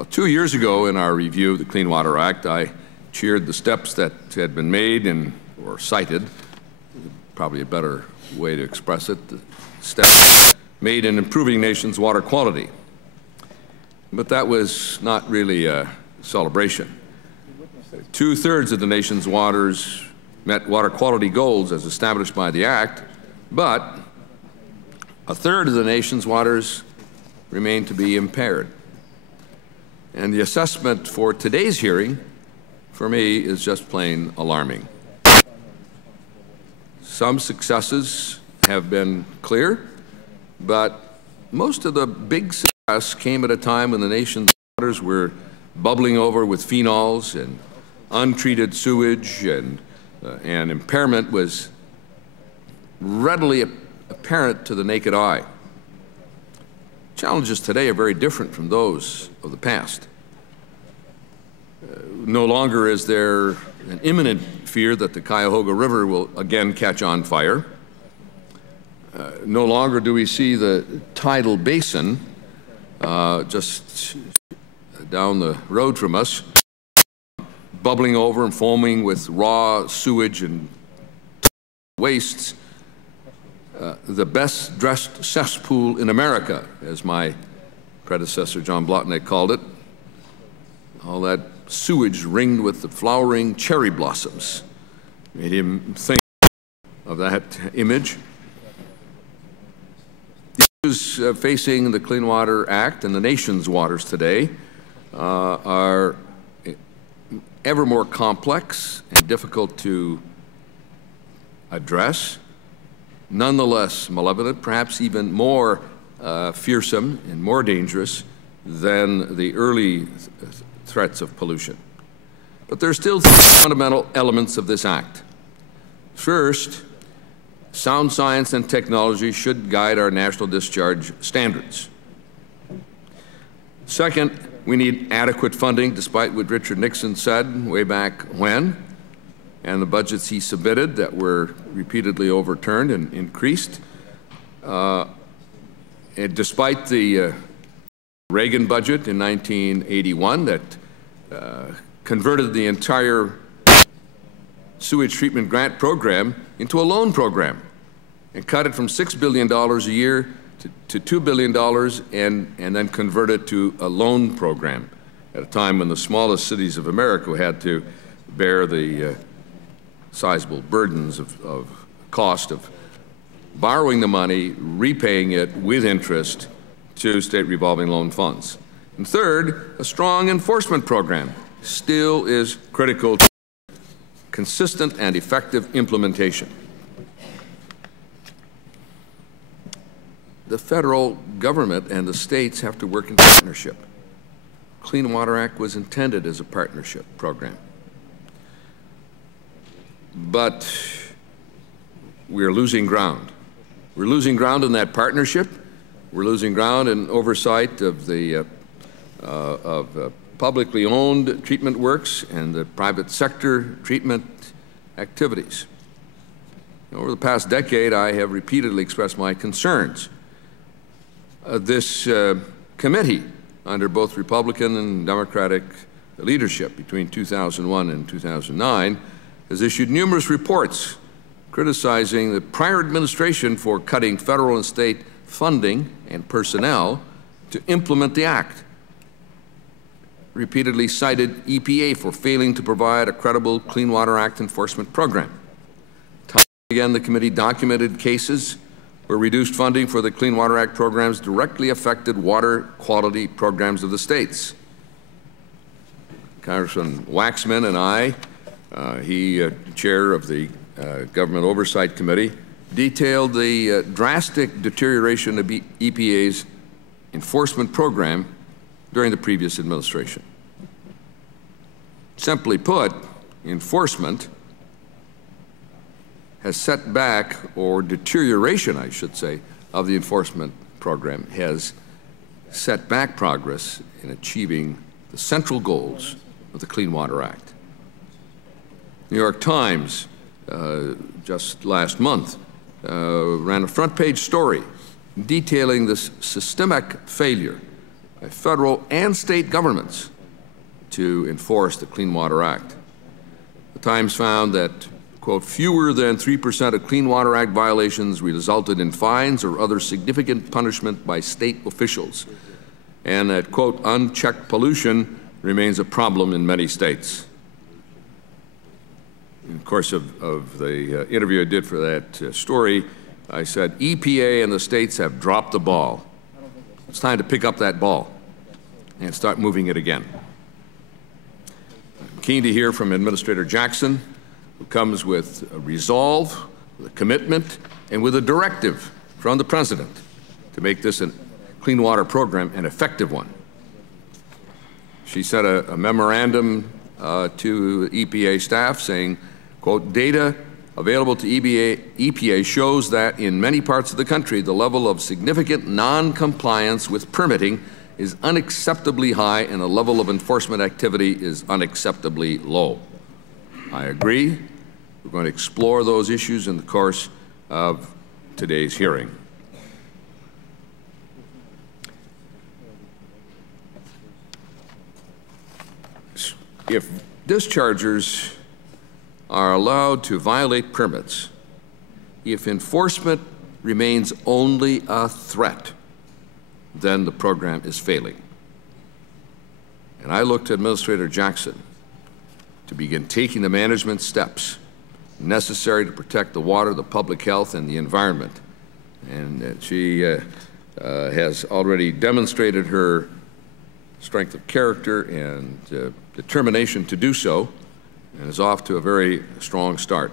Well, 2 years ago in our review of the Clean Water Act, I cheered the steps that had been made or cited, probably a better way to express it, the steps made in improving nation's water quality. But that was not really a celebration. 2/3 of the nation's waters met water quality goals as established by the Act, but 1/3 of the nation's waters remain to be impaired. And the assessment for today's hearing, for me, is just plain alarming. Some successes have been clear, but most of the big success came at a time when the nation's waters were bubbling over with phenols and untreated sewage, and impairment was readily apparent to the naked eye. Challenges today are very different from those of the past. No longer is there an imminent fear that the Cuyahoga River will again catch on fire. No longer do we see the tidal basin just down the road from us bubbling over and foaming with raw sewage and wastes. The best-dressed cesspool in America, as my predecessor John Blotnick called it. All that sewage ringed with the flowering cherry blossoms made him think of that image. The issues facing the Clean Water Act and the nation's waters today are ever more complex and difficult to address. Nonetheless malevolent, perhaps even more fearsome and more dangerous than the early threats of pollution. But there are still three fundamental elements of this act. First, sound science and technology should guide our national discharge standards. Second, we need adequate funding, despite what Richard Nixon said way back when, and the budgets he submitted that were repeatedly overturned and increased. And despite the Reagan budget in 1981 that converted the entire sewage treatment grant program into a loan program and cut it from $6 billion a year to $2 billion and then converted it to a loan program at a time when the smallest cities of America had to bear the sizable burdens of cost of borrowing the money, repaying it with interest to state revolving loan funds. And third, a strong enforcement program still is critical to consistent and effective implementation. The federal government and the states have to work in partnership. Clean Water Act was intended as a partnership program. But we're losing ground. We're losing ground in that partnership. We're losing ground in oversight of the publicly owned treatment works and the private sector treatment activities. Over the past decade, I have repeatedly expressed my concerns. This committee, under both Republican and Democratic leadership between 2001 and 2009, has issued numerous reports criticizing the prior administration for cutting federal and state funding and personnel to implement the act. Repeatedly cited EPA for failing to provide a credible Clean Water Act enforcement program. Time and again, the committee documented cases where reduced funding for the Clean Water Act programs directly affected water quality programs of the states. Congressman Waxman and I, chair of the Government Oversight Committee, detailed the drastic deterioration of EPA's enforcement program during the previous administration. Simply put, enforcement has set back, or deterioration, I should say, of the enforcement program has set back progress in achieving the central goals of the Clean Water Act. New York Times, just last month, ran a front-page story detailing this systemic failure by federal and state governments to enforce the Clean Water Act. The Times found that, quote, fewer than 3% of Clean Water Act violations resulted in fines or other significant punishment by state officials, and that, quote, unchecked pollution remains a problem in many states. In the course of the interview I did for that story, I said, EPA and the states have dropped the ball. It's time to pick up that ball and start moving it again. I'm keen to hear from Administrator Jackson, who comes with a resolve, with a commitment, and with a directive from the President to make this a clean water program an effective one. She sent a memorandum to EPA staff saying, quote, data available to EPA shows that in many parts of the country, the level of significant non-compliance with permitting is unacceptably high and the level of enforcement activity is unacceptably low. I agree. We're going to explore those issues in the course of today's hearing. If dischargers are allowed to violate permits, if enforcement remains only a threat, then the program is failing. And I look to Administrator Jackson to begin taking the management steps necessary to protect the water, the public health, and the environment. And she has already demonstrated her strength of character and determination to do so, and is off to a very strong start.